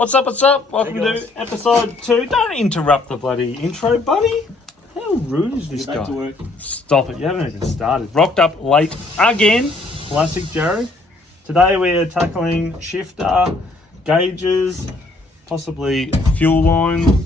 What's up, what's up? Welcome to episode 2. Don't interrupt the bloody intro, buddy. How rude is this guy? Back to work. Stop it, you haven't even started. Rocked up late again. Classic Jared. Today we are tackling shifter, gauges, possibly fuel line.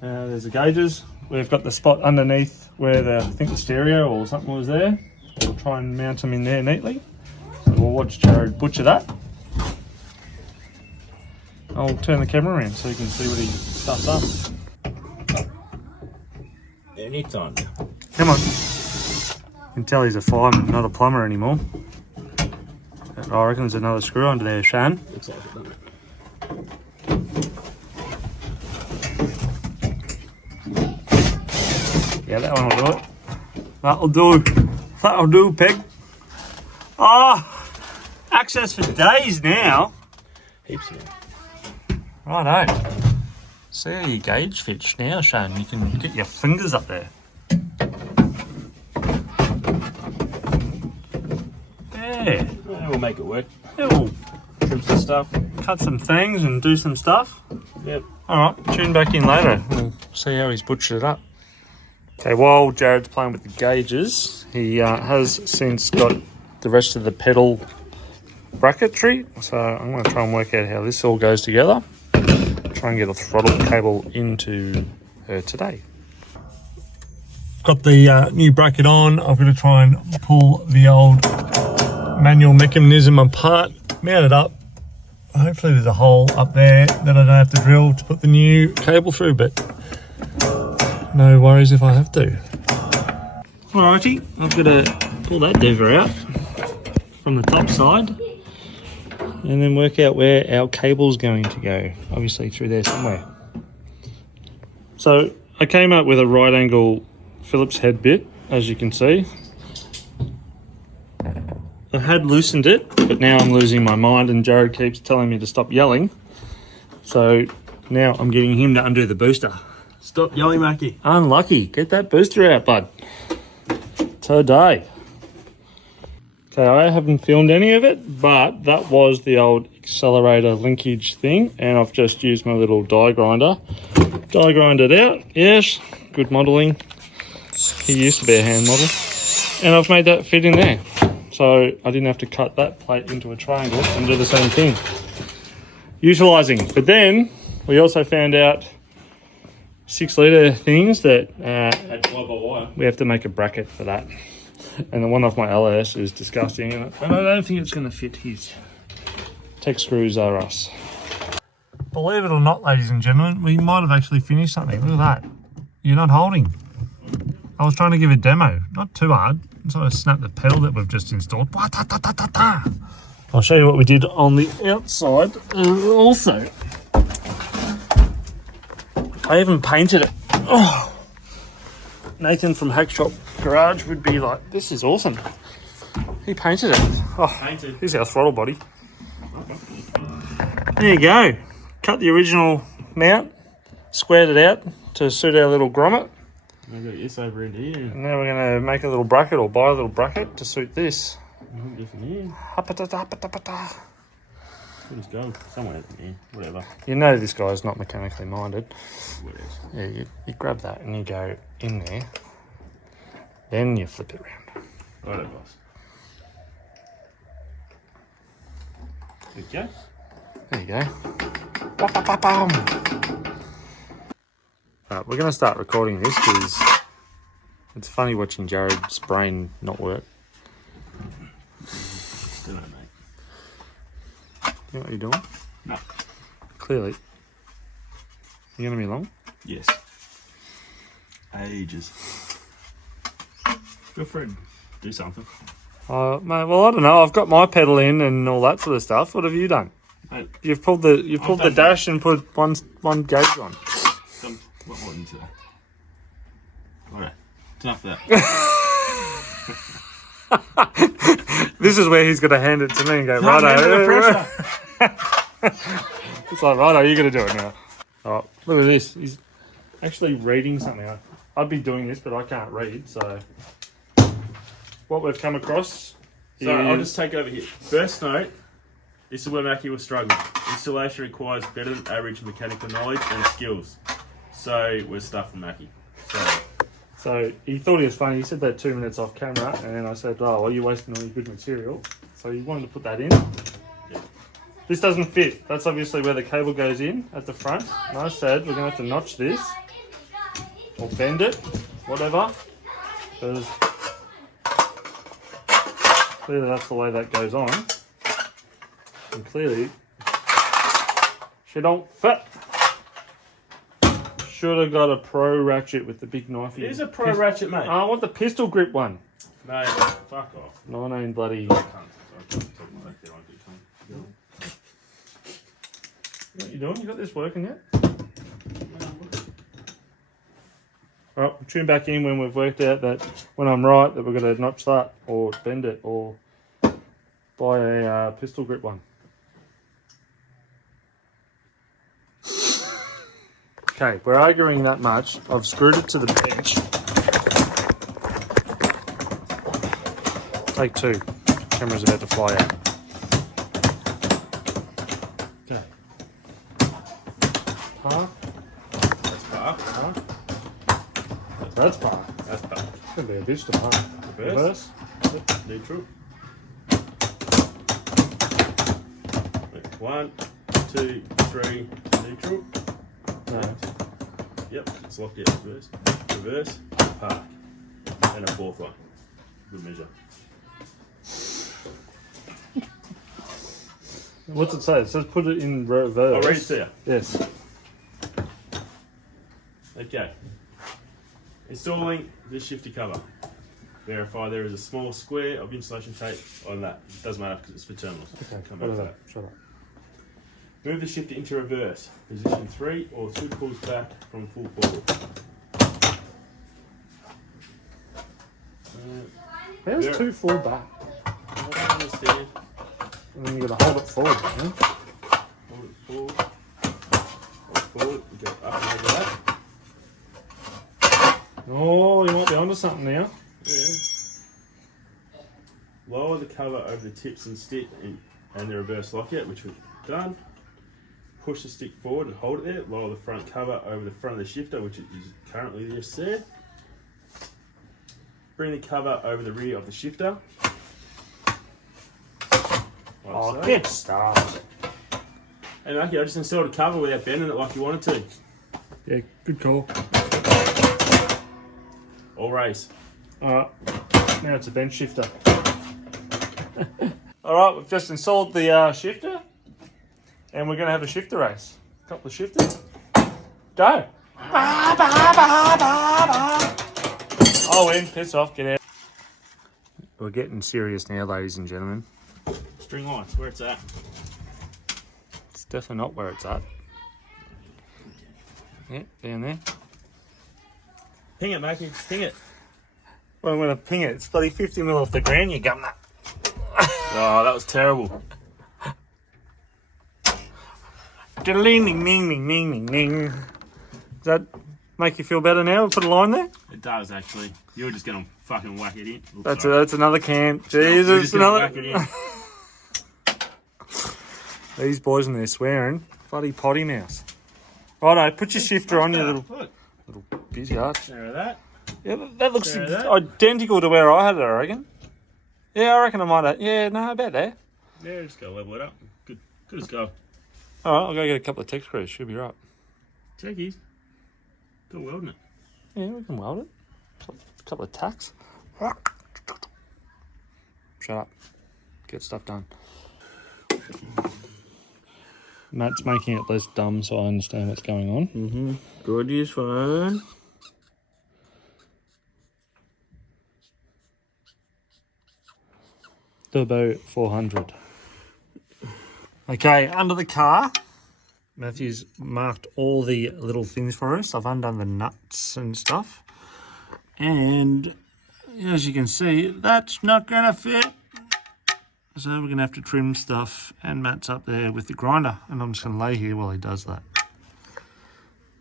There's the gauges. We've got the spot underneath where I think the stereo or something was there. We'll try and mount them in there neatly. So we'll watch Jared butcher that. I'll turn the camera around so you can see what he stuffs up. Anytime. Come on. You can tell he's a fireman, not a plumber anymore. I reckon there's another screw under there, Shan. Looks like it, doesn't it? Yeah, that one will do it. That'll do. That'll do, pig. Oh, access for days now. Heaps of it. Righto. See how your gauge fits now, Shane. You can get your fingers up there. Yeah. We'll make it work. Yeah, we'll Trim some stuff. cut some things and do some stuff. Yep. Alright, tune back in later. We'll see how he's butchered it up. Okay, while Jared's playing with the gauges, he has since got the rest of the pedal bracketry. So I'm going to try and work out how this all goes together. Try and get a throttle cable into her today. Got the new bracket on. I'm going to try and pull the old manual mechanism apart, mount it up. Hopefully there's a hole up there that I don't have to drill to put the new cable through, but no worries if I have to. Alrighty, I've got to pull that dever out from the top side and then work out where our cable's going to go. Obviously through there somewhere. So I came up with a right angle Phillips head bit, as you can see. I had loosened it, but now I'm losing my mind and Jared keeps telling me to stop yelling. So now I'm getting him to undo the booster. Stop yelling, Mackie. Unlucky. Get that booster out, bud. Today. Okay, I haven't filmed any of it, but that was the old accelerator linkage thing, and I've just used my little die grinder. Die grind it out. Yes, good modelling. He used to be a hand model. And I've made that fit in there. So I didn't have to cut that plate into a triangle and do the same thing. Utilising. But then we also found out 6 litre things that we have to make a bracket for that. And the one off my LS is disgusting. And I don't think it's going to fit his. Tech screws are us. Believe it or not, ladies and gentlemen, we might have actually finished something. Look at that. You're not holding. I was trying to give a demo. Not too hard. So I snapped the pedal that we've just installed. I'll show you what we did on the outside also. I even painted it. Oh. Nathan from Hack Shop Garage would be like, this is awesome. He painted it. Oh, painted. Here's our throttle body. There you go. Cut the original mount, squared it out to suit our little grommet. I've got this over in here. And now we're going to make a little bracket or buy a little bracket to suit this. We'll just go somewhere in here, whatever. You know this guy's not mechanically minded. Whatever. Yeah, you grab that and you go in there. Then you flip it around. Righto, boss. Okay. There you go. Right, we're going to start recording this because it's funny watching Jared's brain not work. Don't know, mate. You know what you're doing? No. Clearly. You're going to be long? Yes. Ages. Go for it. Do something. Mate, well, I don't know. I've got my pedal in and all that sort of stuff. What have you done? Mate, You've pulled the dash and put one gauge on. what happened today? Alright. Enough of that. This is where he's going to hand it to me and go, Under the righto. pressure. It's like, righto, you're going to do it now. Oh, look at this. He's actually reading something. I'd be doing this, but I can't read, so what we've come across So I'll just take it over here. First note This is where Mackie was struggling. Installation requires better than average mechanical knowledge and skills. So we're stuffed for Mackie. So he thought he was funny. He said that 2 minutes off camera, and then I said, "Oh, well, you're wasting all your good material." So he wanted to put that in. Yeah. This doesn't fit. That's obviously where the cable goes in at the front. And I said we're going to have to notch this or bend it, whatever, because clearly that's the way that goes on. And clearly, she don't fit. Should have got a pro ratchet with the big knife. It is a pro ratchet, mate. I want the pistol grip one. Mate, fuck off. 19 bloody. What you doing? You got this working yet? Alright, we'll tune back in when we've worked out that when I'm right that we're going to notch that or bend it or buy a pistol grip one. Okay, we're arguing that much. I've screwed it to the bench. Take 2. Camera's about to fly out. Okay. Park. That's park. Park. That's park. That's park. It's going to be a bitch to park. Reverse. Neutral. 1, 2, 3, neutral. No. Yep, it's locked out. Reverse. Reverse. Park. And a 4th one. Good measure. What's it say? It says put it in reverse. I'll read it to you. Yes. Okay. Installing the shifter cover. Verify there is a small square of insulation tape on that. It doesn't matter because it's for terminals. Okay, Come back to that. Shut up. Move the shifter into reverse. Position 3 or 2 pulls back from full forward. How's 2 fall back? I don't understand. And then you got to hold it forward, man. Hold it forward. Hold it forward. You go up and over that. Oh, you might be onto something now. Yeah. Lower the cover over the tips and stick and the reverse lockout, which we've done. Push the stick forward and hold it there. Lower the front cover over the front of the shifter, which is currently just there. Bring the cover over the rear of the shifter. Like Oh, so. get started. Hey, Mackie, I just installed a cover without bending it like you wanted to. Yeah, good call. All race. Alright, now it's a bench shifter. Alright, we've just installed the shifter. And we're going to have a shifter race. A couple of shifters. Go! I'll win. Piss off. Get out. We're getting serious now, ladies and gentlemen. String lines, where it's at. It's definitely not where it's at. Yeah, down there. Ping it, Mackie. Ping it. Well, I'm going to ping it. It's bloody 50 mil off the ground, you gumnut. Oh, that was terrible. Ding, ding, ding, ding, ding, ding. Does that make you feel better now? Put a line there? It does, actually. You were just going to fucking whack it in. Oops, That's sorry. that's another can. You're Jesus, just gonna whack another. it in. These boys and they're swearing. Bloody potty mouse. Righto, put your shifter on, you little Look, busy ass. there of that. Yeah, that looks There, that. identical to where I had it, I reckon. Yeah, I reckon I might have. Yeah, no, about there. Yeah, just go level it up. Good as go. Alright, I'll go get a couple of tech screws. Should be right. Techies. Still welding it. Yeah, we can weld it. A couple of tacks. Shut up. Get stuff done. Matt's making it less dumb so I understand what's going on. Mm-hmm. Good use phone. Turbo 400. Okay, under the car, Matthew's marked all the little things for us. I've undone the nuts and stuff. And as you can see, that's not going to fit. So we're going to have to trim stuff. And Matt's up there with the grinder. And I'm just going to lay here while he does that.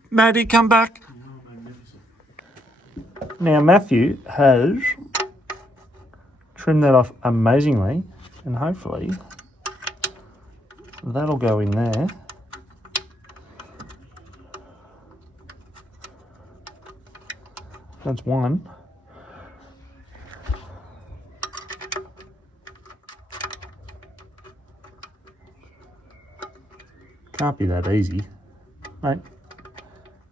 Matty, come back. Now, Matthew has trimmed that off amazingly. And hopefully That'll go in there. That's one. Can't be that easy. Mate,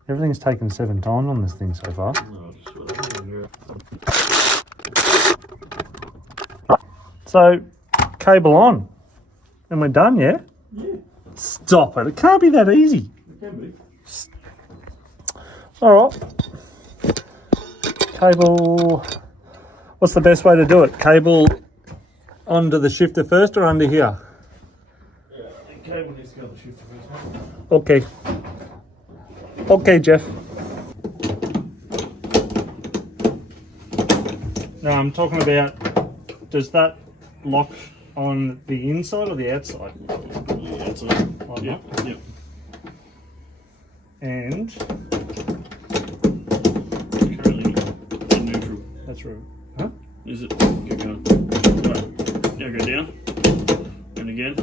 everything's taken 7 times on this thing so far. So, cable on. And we're done, yeah? Yeah. Stop it. It can't be that easy. It can be. Alright. Cable. What's the best way to do it? Cable onto the shifter first or under here? Yeah, I think cable needs to go on the shifter first, mate. Okay. Okay, Jeff. No, I'm talking about, does that lock on the inside or the outside? The outside. Like Yep, that? yep. And Currently in neutral. that's right. Huh? Is it? Keep going. Right. Now go down. And again.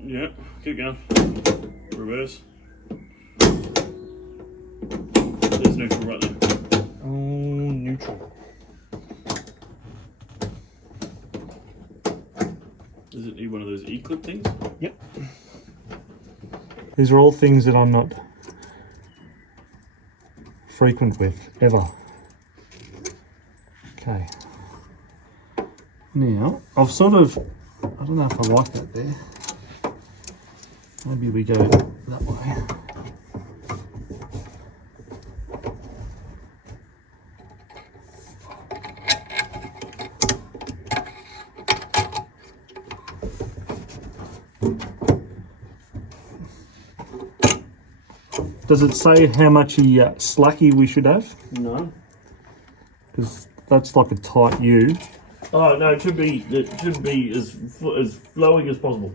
Yeah, keep going. Reverse. There's neutral right there. Oh, neutral. Does it need one of those E-clip things? Yep. These are all things that I'm not frequent with, ever. Okay. Now, I've sort of, I don't know if I like that there. Maybe we go that way. Does it say how much slacky we should have? No. Because that's like a tight U. Oh no, it should be as flowing as possible.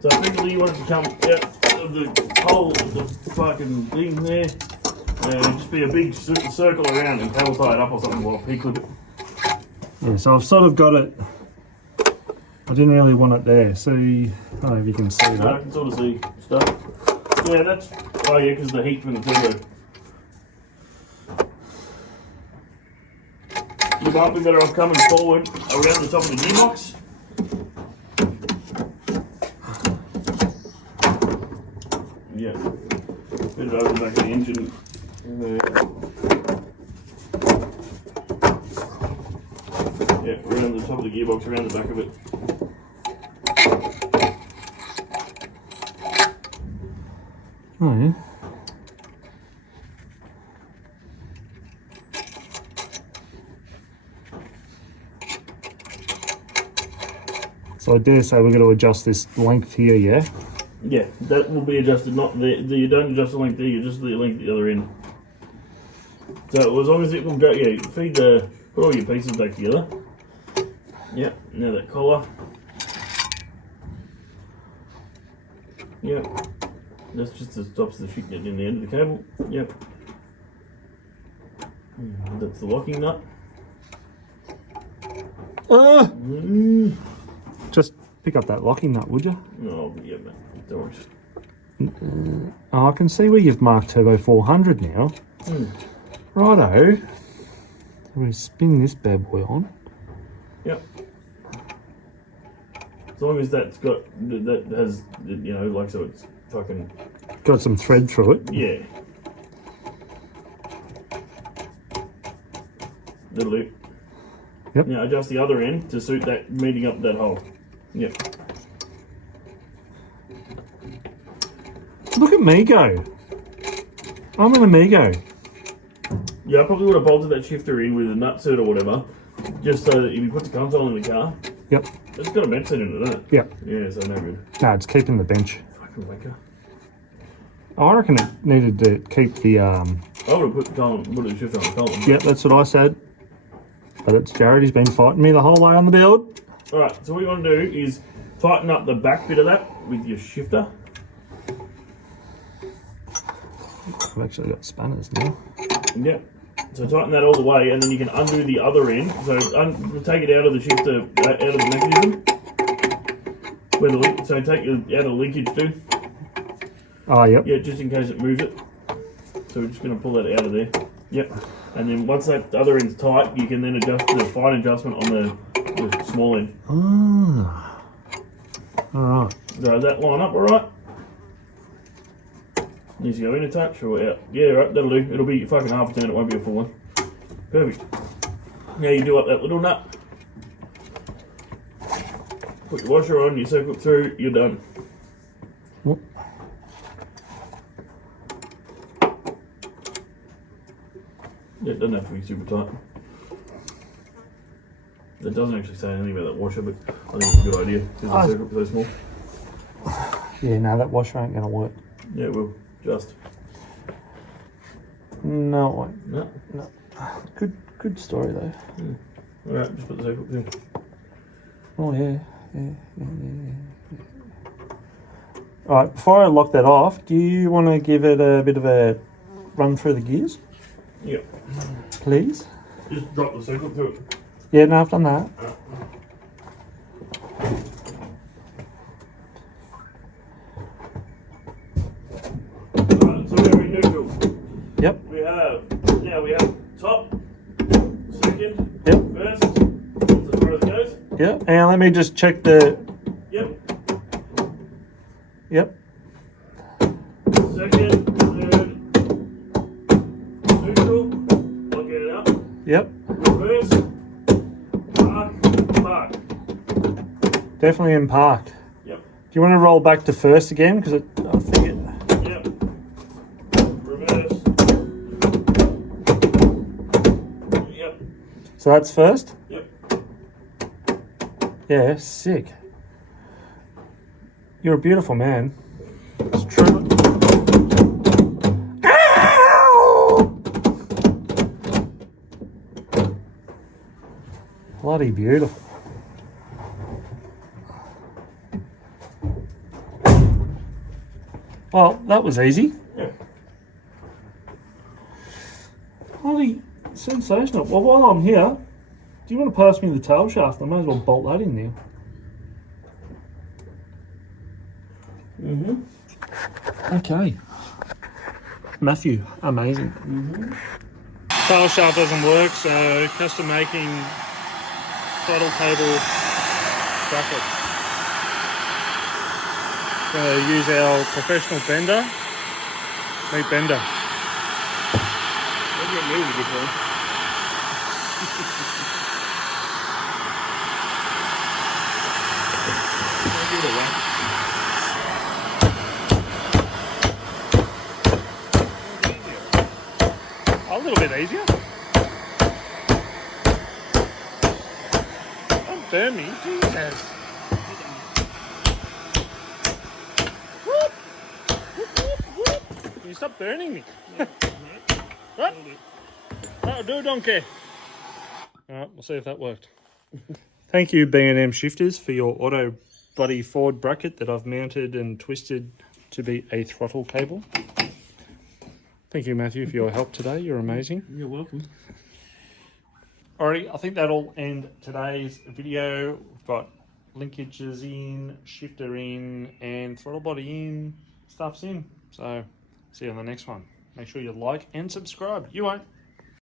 So effectively you want it to come out of the hole of the fucking thing there and just be a big circle around and cable tie it up or something while he clip it. Yeah, so I've sort of got it. I didn't really want it there. See, I don't know if you can see I that. can sort of see stuff. Yeah, that's, oh yeah, because the heat from the turbo. You might be better off coming forward around the top of the gearbox. Yeah, put it over the back of the engine. Yeah, around the top of the gearbox, around the back of it. Oh yeah. So I dare say we're going to adjust this length here, yeah? Yeah, that will be adjusted. Not you don't adjust the length there. You adjust the length at the other end. So as long as it will go, yeah, put all your pieces back together. Yep. Now that collar. Yep. That's just the stops the shit getting in the end of the cable. Yep. That's the locking nut. Just pick up that locking nut, would you? Oh, yeah, man. Don't worry. Oh, I can see where you've marked Turbo 400 now. Righto. So we spin this bad boy on. Yep. As long as that's got, that has, you know, like, so it's fucking... Got some thread through it. Yeah. That'll do. Yep. Now adjust the other end to suit that, meeting up that hole. Yep. Look at me go. I'm an amigo. Yeah, I probably would have bolted that shifter in with a nutset or whatever, just so that if you put the console in the car, Yep. it's got a vent seat in it, doesn't it? Yep. Yeah, so no good. No, it's keeping the bench. Fucking wanker. I reckon it needed to keep the I would have put the shifter on the column. Yep, that's what I said. But it's Jared, he's been fighting me the whole way on the build. Alright, so what you want to do is tighten up the back bit of that with your shifter. I've actually got spanners now. Yep. So tighten that all the way, and then you can undo the other end. So take it out of the shifter, out of the mechanism. Where the link, so take it out of the linkage too. Oh, yep. Yeah, just in case it moves it. So we're just going to pull that out of there. Yep. And then once that other end's tight, you can then adjust the fine adjustment on the small end. Ah. Alright. Does that line up alright? Needs to go in a touch or out. Yeah, right, that'll do. It'll be fucking half a turn, it won't be a full one. Perfect. Now you do up that little nut. Put your washer on, you circle it through, you're done. Whoop. Yeah, it doesn't have to be super tight. It doesn't actually say anything about that washer, but I think it's a good idea because the circuit's so small. Yeah, no, that washer ain't going to work. Yeah, it will. Just. No, it won't. No. No. Good story, though. Alright, just put the circle in. Oh, yeah. Alright, before I lock that off, do you want to give it a bit of a run through the gears? Yep. Please? Just drop the circle through it. Yeah, no, I've done that. Alright, so every neutral. Yep. We have top, second, Yep. first, as far as it goes. Yep. And let me just check the... Yep. Yep. Second, third, neutral, lock it up. Yep. Reverse, park. Definitely in park. Yep. Do you want to roll back to first again? Because I think it... Yep. Reverse. Yep. So that's first? Yep. Yeah, sick. You're a beautiful man. It's true. Ow! Bloody beautiful. Well, that was easy. Yeah. Bloody sensational. Well, while I'm here, do you want to pass me the tail shaft? I might as well bolt that in there. Okay. Matthew, amazing. Tail shaft doesn't work, so custom making throttle cable bracket. Going to use our professional bender. Meet Bender. Maybe I'm moving a good one. A little bit easier. Don't burn me, Jesus. Whoop. Whoop, whoop, whoop. Can you stop burning me? What? That'll do, donkey. Alright, we'll see if that worked. Thank you, B&M Shifters, for your auto bloody forward bracket that I've mounted and twisted to be a throttle cable. Thank you, Matthew, for your help today. You're amazing. You're welcome. Alrighty, I think that'll end today's video. We've got linkages in, shifter in, and throttle body in. Stuff's in. So, see you on the next one. Make sure you like and subscribe. You won't.